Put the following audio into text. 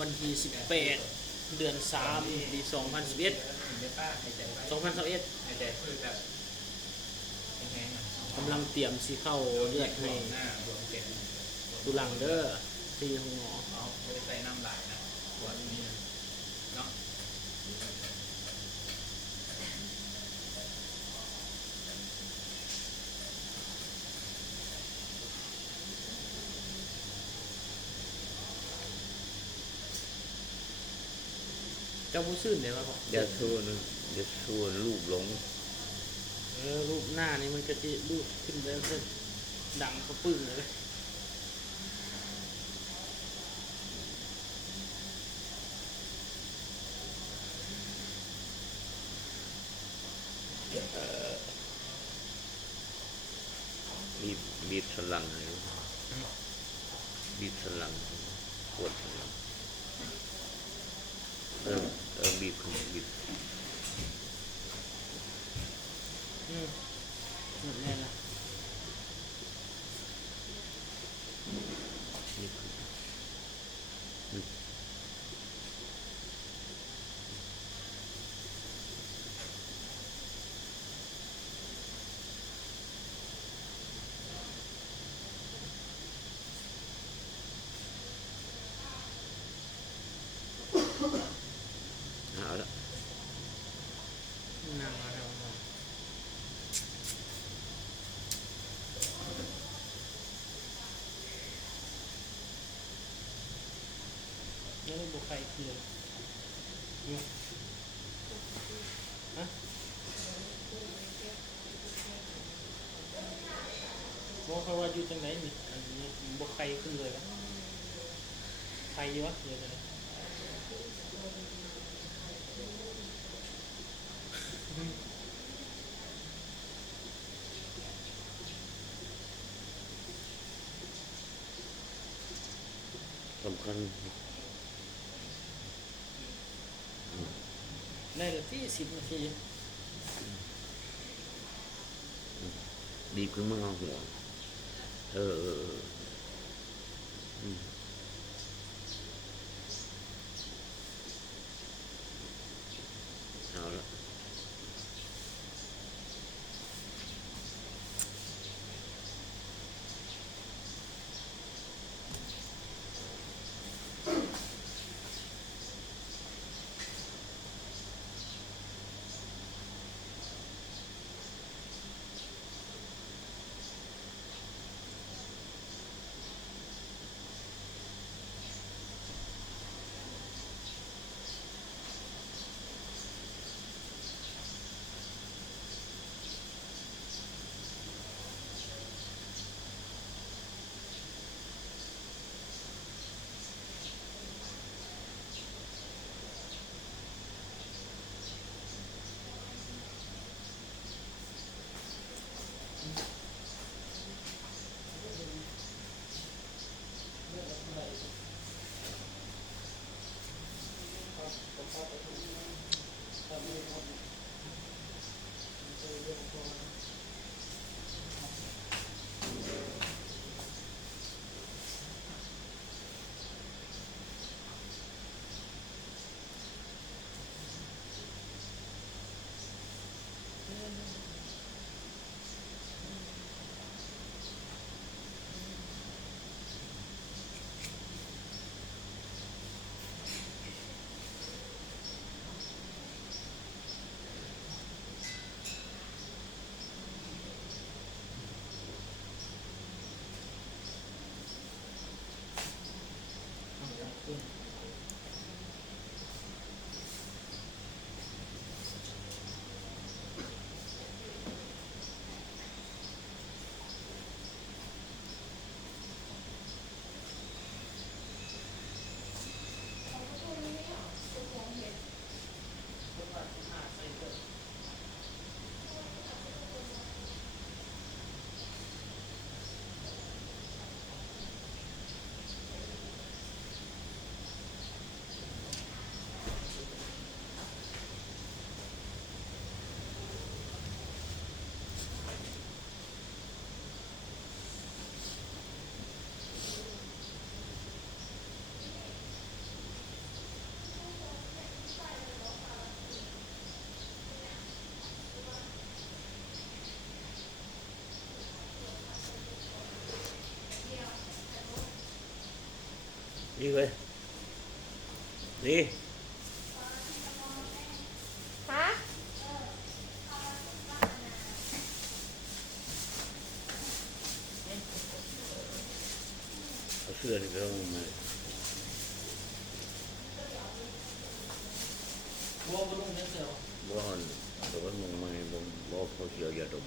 วันที่18เดือน3ปี2011 2021หายใจพืชแบบแห้งๆกำลังเตรียมสิเข้าเลือดให้ หน้าบวมเป็น ตุลังเด้อที่ห้องหมอ เอาไม่ได้ใส่น้ำลายนะบวมนี้เนาะ เจ้าผู้ซื่นเดี๋ยวว่า อย่าสู้นะอย่าสู้ลูกหลง รูปหน้านี่มันก็จะรูปขึ้นไปเพิ่นดังกระปึ้งเลย บีบบีบสลังเลยบีบสลังปวดสลังบีบขึ้นบีบ หมดแน่ละ บีบขึ้นเอาละ นั่งมาแล้วนี่บุกไฟคือเนี่ยฮะบอกเขาว่าอยู่จังไหนนี่อันนี้บุกไฟขึ้นเลยนะไฟเยอะเยอะเลย สำคัญ ได้ละที่10 นาที บีบขึ้นมาเอาหัวอืมเอาละ đi về đi ฮะ ở xưa thì cái ông mà บัวบนลุงเห็นเสือ bố hòn rồi vẫn mong mai bố khó chịu giờ đúng